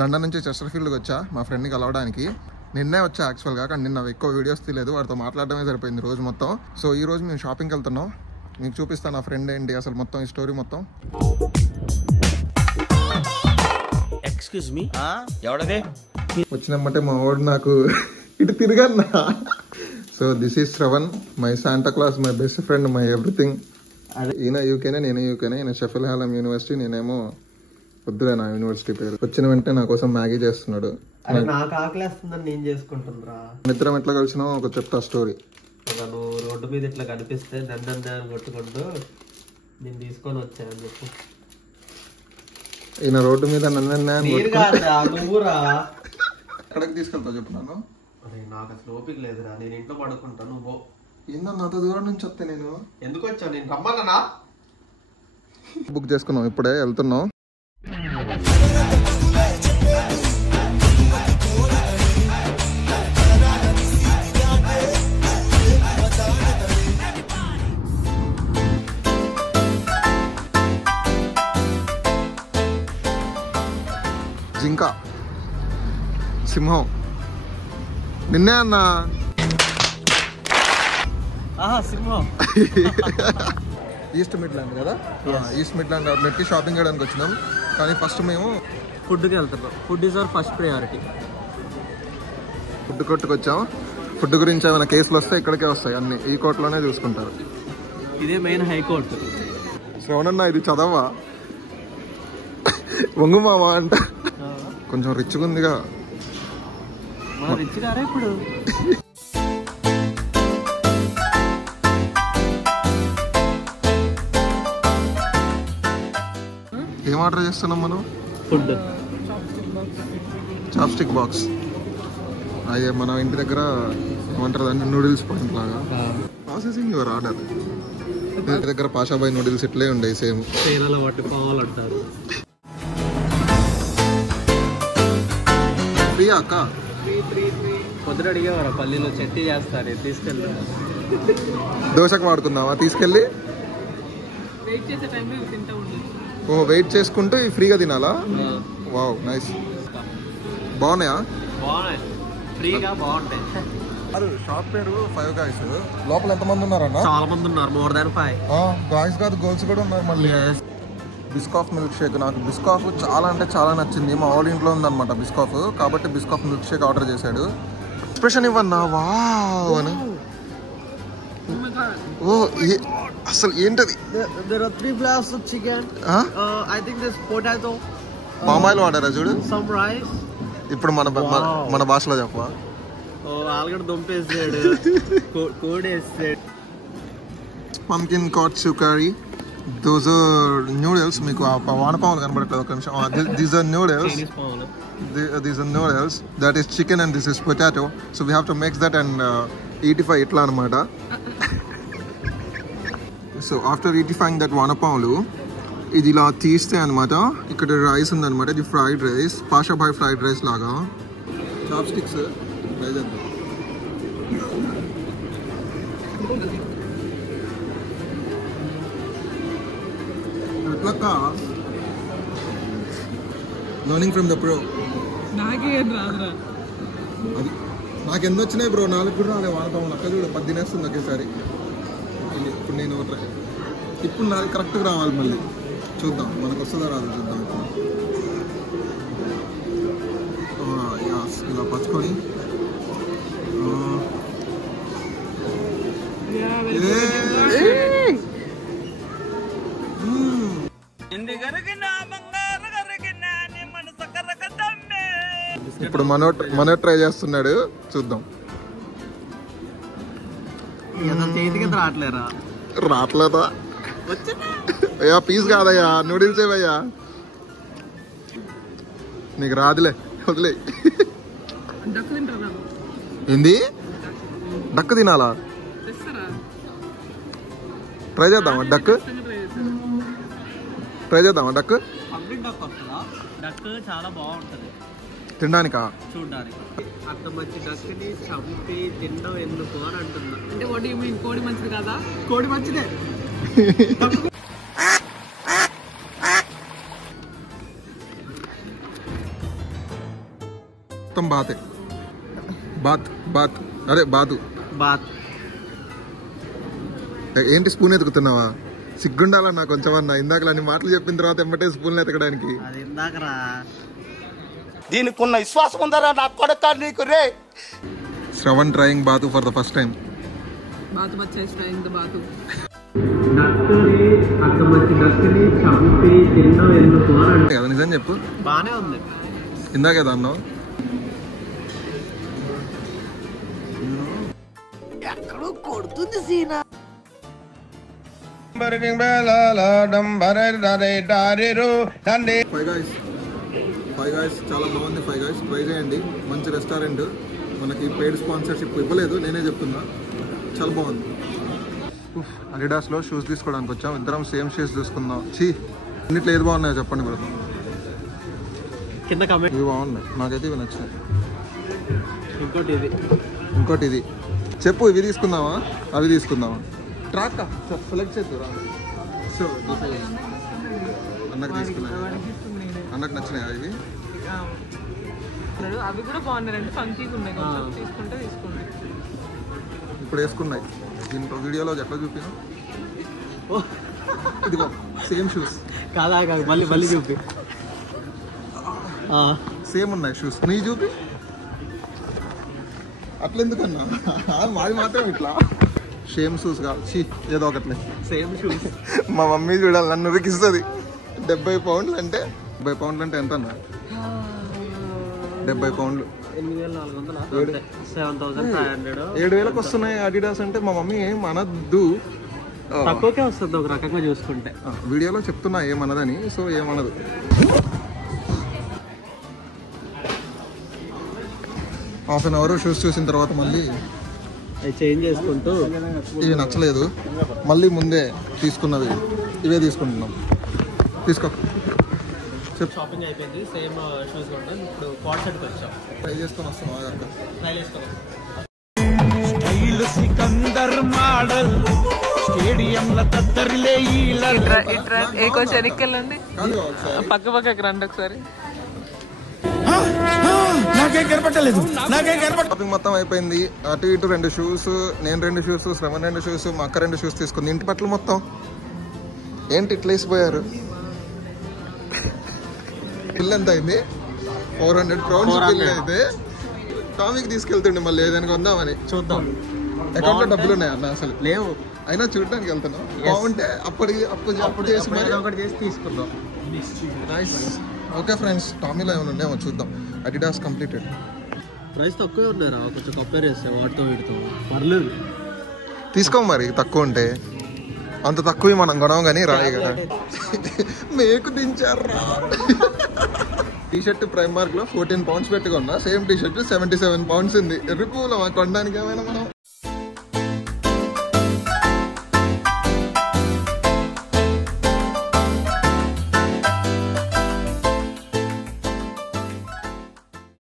London నుంచి చెస్టర్ఫీల్డ్కి వచ్చా మా ఫ్రెండ్ని కలవడానికి. నిన్నే వచ్చా యాక్చువల్గా, కానీ నిన్న ఎక్కువ వీడియోస్ తీయలేదు, వాడితో మాట్లాడడమే సరిపోయింది రోజు మొత్తం. సో ఈ రోజు మేము షాపింగ్కి వెళ్తున్నాం, మీకు చూపిస్తాను నా ఫ్రెండ్ ఏంటి అసలు మొత్తం ఈ స్టోరీ మొత్తం. ఎక్స్క్యూజ్ మీ, ఎవడదే వచ్చినమ్మంటే మా వాడు నాకు ఇటు తిరిగన్నా. So this is Shravan, my Santa Claus, my best friend, my everything. ఈయన యూకేనే, నేను యూకేనే. ఈయన షెఫిల్ హాలం యూనివర్సిటీ, నేనేమో వద్దులే నా యూనివర్సిటీ పేరు. వచ్చిన వెంటనే నా కోసం మ్యాగీ చేస్తున్నాడు. నాకు ఆకలేస్తుందని నేను చేసుకుంటున్నా. మిత్రం ఎట్లా కలిసినా ఒక చెప్తా స్టోరీ. నువ్వు రోడ్డు మీద ఇట్లా కనిపిస్తే నన్ను కొట్టుకుంటూ నేను తీసుకొని వచ్చాను చెప్పు. ఈయన రోడ్డు మీద నన్ను నువ్వురా ఎక్కడికి తీసుకెళ్తావు చెప్పు నన్ను. నాకు అసలు ఓపిక లేదురా, నేను ఇంట్లో పడుకుంటాను. నువ్వు ఏందన్నా అంత దూరం నుంచి వస్తే నేను ఎందుకు వచ్చావు? నేను రమ్మన్నా. బుక్ చేసుకున్నాం, ఇప్పుడే వెళ్తున్నాం. జింక, సింహం, నిన్నే అన్నా సింహం. ఈస్ట్ మిడ్లాండ్ కదా, ఈస్ట్ మిడ్లాండ్ అవుట్లెట్కి షాపింగ్ చేయడానికి వచ్చినాం. కానీ ఫస్ట్ మేము ఫుడ్కి వెళ్తున్నాం. Food is our first priority. Food కొట్టుకు వచ్చాం. ఫుడ్ గురించి ఏమైనా కేసులు వస్తే ఇక్కడికే వస్తాయి, అన్ని ఈ కోర్టులోనే చూసుకుంటారు. ఇదే మెయిన్ హైకోర్టు. శ్రవణన్న ఇది చదవా, వంగు మామ అంట. కొంచెం రిచ్గా ఉందిగా. రిచ్ గారా ఇప్పుడు. ఏం ఆర్డర్ చేస్తున్నాం మనం? Food, chopstick box. అదే మన ఇంటి దగ్గర ఏమంటారు దాన్ని, నూడిల్స్ పాయింట్ లాగా. Processing your order. ఇంటి దగ్గర పాషాబాయ్ నూడిల్స్ ఇట్లే ఉండేవి సేమ్. చైనాలో వాటి కావాలంటారు. ఫ్రీయా అక్క? పొద్దున అడిగేవారా పల్లీలో చట్నీ చేస్తారు, తీసుకెళ్ళి దోశకు వాడుకుందామా తీసుకెళ్ళి? ఓహో, వెయిట్ చేసుకుంటూ ఫ్రీగా తినాలా? Wow, nice. బాగున్నాయా? బాగున్నాయి, ఫ్రీగా బాగుంటాయి. షాప్ పేరు 5 Guys. లోపల ఎంతమంది ఉన్నారన్న? చాలా మంది ఉన్నారు, మోర్ దాన్ 5. గాయ్స్ కాదు, గర్ల్స్ కూడా ఉన్నారు మళ్ళీ. Biscoff milk shake. నాకు బిస్కాఫ్ చాలా అంటే చాలా నచ్చింది. మా వాళ్ళ ఇంట్లో ఉందన్నమాట బిస్కాఫ్, కాబట్టి బిస్కాఫ్ మిల్క్ షేక్ ఆర్డర్ చేశాడు. ఎక్స్ప్రెషన్ ఇవ్వన్నా, వావ్ అని. ఓ అసలు ఏంటది? There are 3 flavors of chicken. I think there's potato. Palm oil వాడారా చూడు. Some rice. ఇప్పుడు మన భాషలో చెప్పవా? ఆలుగడ్డ దుంపేసాడు, కోడి వేసాడు. పంకిన్ కాట్ కర్రీ. Those are noodles. మీకు వానపాములు కనబడట్లేదు, ఒక నిమిషం. These are noodles. These are noodles. That is chicken and this is potato. So we have to mix that and eatify itla anamata. So after eatifying that vanapavulu, ఇది ఇలా తీస్తే అనమాట. ఇక్కడ రైస్ ఉందన్నమాట, ఇది fried rice, Pashabhai fried rice లాగా. Chopsticks try చేద్దాం. ఎట్లక్క? Learning from the pro. నాకేం రాదురా. అది నాకు ఎన్ని వచ్చినాయి బ్రో, 4 కూడా రాలే. వాడతాము అక్క చూడు, 10 తినేస్తుంది ఒకేసారి. ఇప్పుడు నేను ఇప్పుడు నాది కరెక్ట్గా రావాలి, మళ్ళీ చూద్దాం మనకు వస్తుందా రాదు చూద్దాం. ఇలా పచ్చుకొని ఇప్పుడు మనో ట్రై చేస్తున్నాడు, చూద్దాం. రావట్లేదా? అయ్యా పీస్ కాదయ్యా, నూడిల్స్ ఏవయ్యా. నీకు రాదులే, వదిలే. ఏంది డక్ తినాలా? ట్రై చేద్దామా డక్? ట్రై చేద్దామా డక్? చాలా బాగుంటది తినడానికా? చూడడానికి. అంత మంచి డక్ని చంపి తినడం ఎందుకు అని అంటున్నా. అంటే వాట్ యు మీన్, కోడి మంచిది కదా? కోడి మంచిదే. మొత్తం బాతే. బాత్ బాత్ అదే బాతు. ఏంటి స్పూన్ ఎతుకుతున్నావా? సిగ్గుండాలా నాకు కొంచెం అన్న. ఇందాక అన్ని మాటలు చెప్పిన తర్వాత ఎంబటే స్పూన్లు ఎతకడానికి. దీనికి ఉన్న విశ్వాసం ఉందరా నా కొడక నీకు రే. శ్రవణ్ ట్రయింగ్ బాతు ఫర్ ద ఫస్ట్ టైం. బాతు బచ్చా ట్రయింగ్ ద బాతు. అది నిజం చెప్పు. బానే ఉంది. ఇందాకేదా అన్నావు? ఎక్కడో కొడుతుంది సీనా. ఫైవ్ గాయ్స్ చాలా బాగుంది. ఫైవ్ గాయ్స్ ట్రై చేయండి. మంచి రెస్టారెంట్. మనకి పెయిడ్ స్పాన్సర్షిప్ ఇవ్వలేదు, నేనే చెప్తున్నా. చాలా బాగుంది. అడిడాస్లో షూస్ తీసుకోవడానికి వచ్చాం. ఇద్దరం సేమ్ షూస్ తీసుకుందాం. అన్నిట్లో ఏది బాగున్నాయో చెప్పండి బ్రదర్. కింద కామెంట్. ఇవి బాగున్నాయి, నాకైతే ఇవి నచ్చినాయి. ఇంకోటి ఇది చెప్పు. ఇవి తీసుకుందామా అవి తీసుకుందామా? Track select చేద్దురా. సో అన్నకు తీసుకున్నాయి. అన్నకు నచ్చినాయి ఇవి. అవి కూడా బాగున్నాయండి, ఫంకీగా ఉన్నాయి. తీసుకుంటే తీసుకోండి. ఇప్పుడు వేసుకున్నాయి. దీంట్లో వీడియోలో ఎట్లా చూపినా ఇదిగో సేమ్ షూస్. కాదా మళ్ళీ చూపి. సేమ్ ఉన్నాయి షూస్. నీ చూపి. అట్లెందుకన్నా? మాది మాత్రం ఇట్లా సేమ్ షూస్ కాదు. ఏదో ఒకట్లే సేమ్ షూస్. మా మమ్మీ చూడాలి, నన్ను ఉరికిస్తుంది. 70 పౌండ్లు అంటే 70 పౌండ్లు అంటే ఎంత అన్న? 70 పౌండ్లు 7,000 వస్తున్నాయి. అడిడాస్ అంటే మా మమ్మీ ఏం అనద్దు, తక్కువకే వస్తుంది ఒక రకంగా చూసుకుంటే. వీడియోలో చెప్తున్నా ఏమన్నదని. సో ఏమనదు. హాఫ్ అన్ అవర్ షూస్ చూసిన తర్వాత మళ్ళీ చేంజ్ చేసుకుంటూ ఇవి నచ్చలేదు, మళ్ళీ ముందే తీసుకున్నవి ఇవే తీసుకుంటున్నాం. తీసుకో. షాపింగ్ అయిపోయింది. సేమ్ షూస్ ఉంటాయి. ఇప్పుడు కోట్ సెట్కి వచ్చాం. ట్రై చేసుకొని వస్తాం. ట్రై చేసుకొని కొంచెం వెనక్కి వెళ్ళండి. పక్కకి రండి ఒకసారి. షాపింగ్ మొత్తం అయిపోయింది. అటు ఇటు 2 షూస్, నేను 2 షూస్, శ్రవణ్ 2 షూస్, మా అక్క 2 షూస్ తీసుకుంది. ఇంటి పట్ల మొత్తం ఏంటి ఇట్లా వేసిపోయారు? బిల్ ఎంత అయింది? 400 crowns బిల్ అయితే టామీకి తీసుకెళ్తుండే మళ్ళీ ఏదైనా కొందామని. చూద్దాం. అకౌంట్లో డబ్బులు ఉన్నాయి అన్న? అసలు లేవు. అయినా చూడడానికి వెళ్తున్నాం. బాగుంటే అప్పుడు చేసి తీసుకుందాం. నైస్. ఓకే ఫ్రెండ్స్, టామీలో ఏమైనా ఉండేమో చూద్దాం. Adidas completed. ప్రైస్ తక్కువే ఉన్నారా? కొంచెం కంపేర్ చేస్తే వాటితో వీటితో పర్లేదు. తీసుకోం మరి. తక్కువ ఉంటే అంత తక్కువ మనం కొనం కానీ రాయి కదా. మేకు దించారా? టీషర్ట్ ప్రైమ్ మార్క్ లో 14 pounds పెట్టుకున్నా. సేమ్ టీషర్ట్ 77 pounds ఉంది. ఎర్రి పూల కొనడానికి ఏమైనా మనం